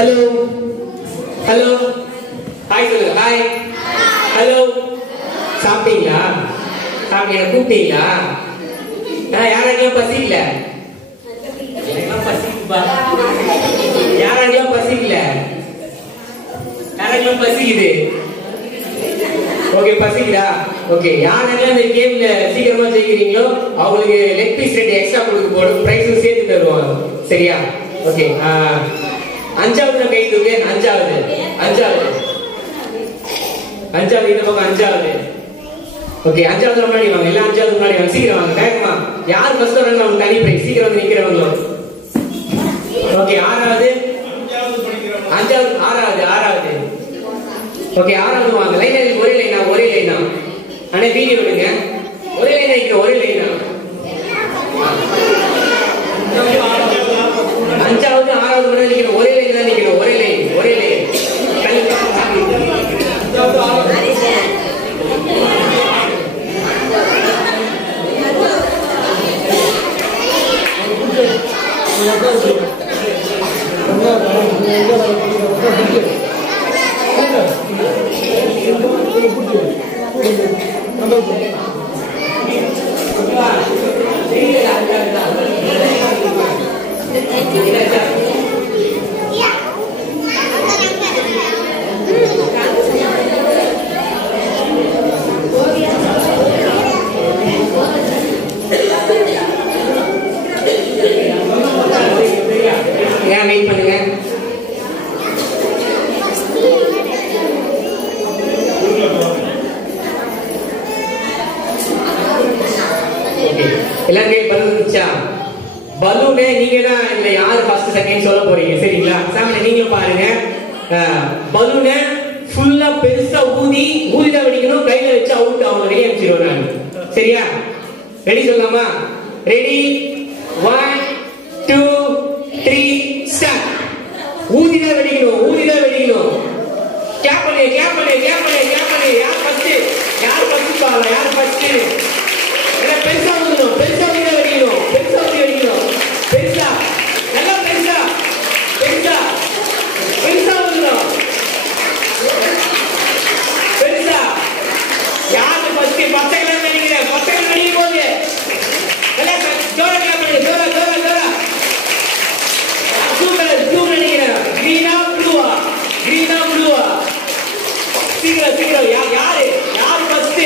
Hello hello hi சொல்லுங்க. Hi hello. சாப்பிட்டீங்களா? சாப்பிட்டீங்க கூப்பிட்டீங்களா? யாரெல்லாம் பசிக்கல? யாரெல்லாம் பசிக்கல? யாரெல்லாம் பசிக்குது? ஓகே பசிக்குதா? ஓகே யாரெல்லாம் இந்த கேம்ல சீக்கிரமா ஜெயிக்கிறீங்களோ அவங்களுக்கு லெக் பீஸ் 2 எக்ஸ்ட்ரா கொடுக்க போடும். பிரைஸும் சேர்த்து தருவாங்க. சரியா? ஓகே அஞ்சாவது கை தூக்கு. அஞ்சாவது இந்த பக்கம் அஞ்சாவது. ஓகே அஞ்சாவது முன்னாடி வாங்க. எல்லாம் அஞ்சாவது முன்னாடி வாங்க. சீக்கிரம் வாங்க. வேகமா. யார் ஃபர்ஸ்ட் வராங்களோ அவங்க தனி பிரைஸ். சீக்கிரம் வந்து நிக்கிறவங்களோ. ஓகே ஆறாவது. ஓகே ஆறாவது வாங்க. லைனா ஒரே லைனா அண்ணே வீடியோ எடுங்க. ஒரே லைனா நிக்கிறோம். ஒரே லைனா. அஞ்சாவது ஆறாவது முன்னாடி நிக்கிறோம். ஒரே லைன் தான் நிக்கிறோம். ஒரே லைன். வெயிட் பண்ணுங்க. எல்லாரும் பலூன்ச்சா? பலூனே நீங்க தான் இல்ல யார் ஃபர்ஸ்ட் செகண்ட் சொல்ல போறீங்க. சரிங்களா? சாமி நீங்களும் பாருங்க. பலூனை ஃபுல்லா பெருசா ஊதிதான் வெடிக்கணும். கையில வச்சு அவுட் அவங்க வெளியே அனுப்பிச்சிருவோம். சரியா? ரெடி சொல்லலாமா? Ready 1 2 3 start. ஊதிதான் வெடிக்கணும். கேப் பண்ணு. யார் ஃபர்ஸ்ட் பாருங்க. யார் ஃபர்ஸ்ட்? பெருசா ஊதணும். பெருசா வெடிக்கணும். பெருசா நல்லா பெருசா ஊதணும். பெருசா யாரு ஃபர்ஸ்ட்? பசங்க நினைக்கிறேன். பசங்க வெடிக்கும் போது எல்லாம் ஜோரா கேப் பண்ணு. ஜோரா சூப்பர் நினைக்கிறேன். கிரீனா ப்ளூவா? சீக்கிரம் யாரு ஃபர்ஸ்ட்?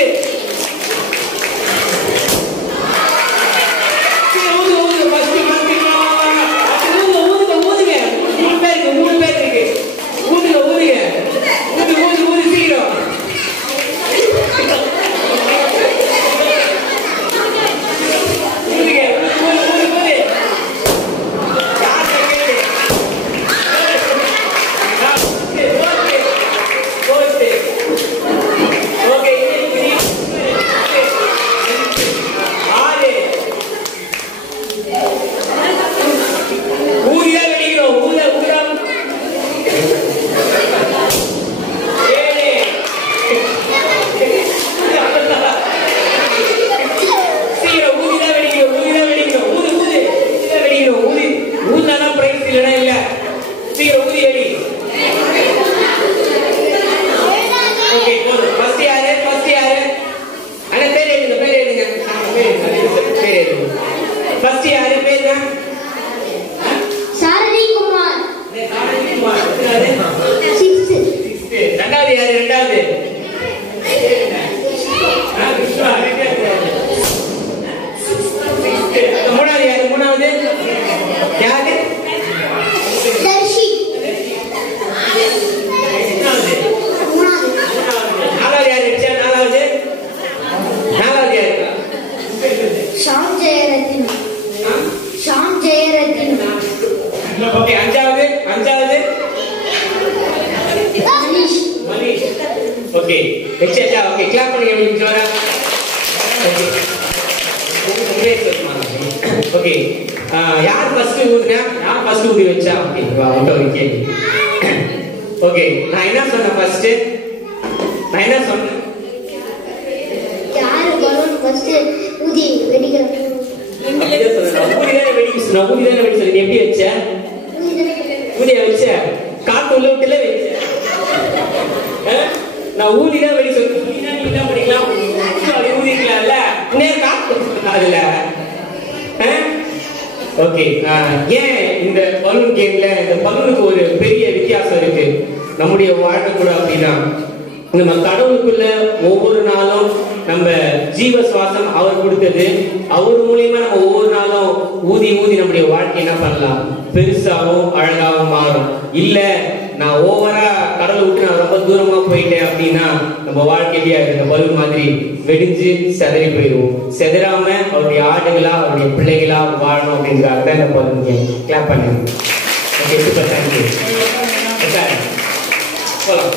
எப்படி வச்ச? ஊதிய வச்ச நான் ஊதிதான் வெடி சொல்றேன். என்ன பண்ணிக்கலாம், அப்படி ஊதிக்கலாம்ல, அதுல ஓகே. ஏன் இந்த பலூன் கேம்ல இந்த பலூனுக்கு ஒரு பெரிய வித்தியாசம் இருக்கு நம்முடைய வாழ்க்கை கூட அப்படின்னா, நம்ம கடவுளுக்குள்ள ஒவ்வொரு நாளும் நம்ம ஜீவ சுவாசம் அவர் கொடுத்தது. அவர் மூலியமா நம்ம ஒவ்வொரு நாளும் ஊதி ஊதி நம்முடைய வாழ்க்கை என்ன பண்ணலாம், பெருசாகவும் அழகாகவும் மாறும். இல்ல நான் ஓவரா கடவுளை விட்டு நான் ரொம்ப தூரமா போயிட்டேன் அப்படின்னா நம்ம வாழ்க்கையிலேயே இந்த பலூன் மாதிரி வெடிஞ்சு செதறி போயிடுவோம். செதறாம அவருடைய ஆடுகளா அவருடைய பிள்ளைகளா வாழணும் அப்படின்றாங்க இந்த பலூன் கேம். கிளாப் பண்ணுங்க. Okay, super, thank you. போலாம்.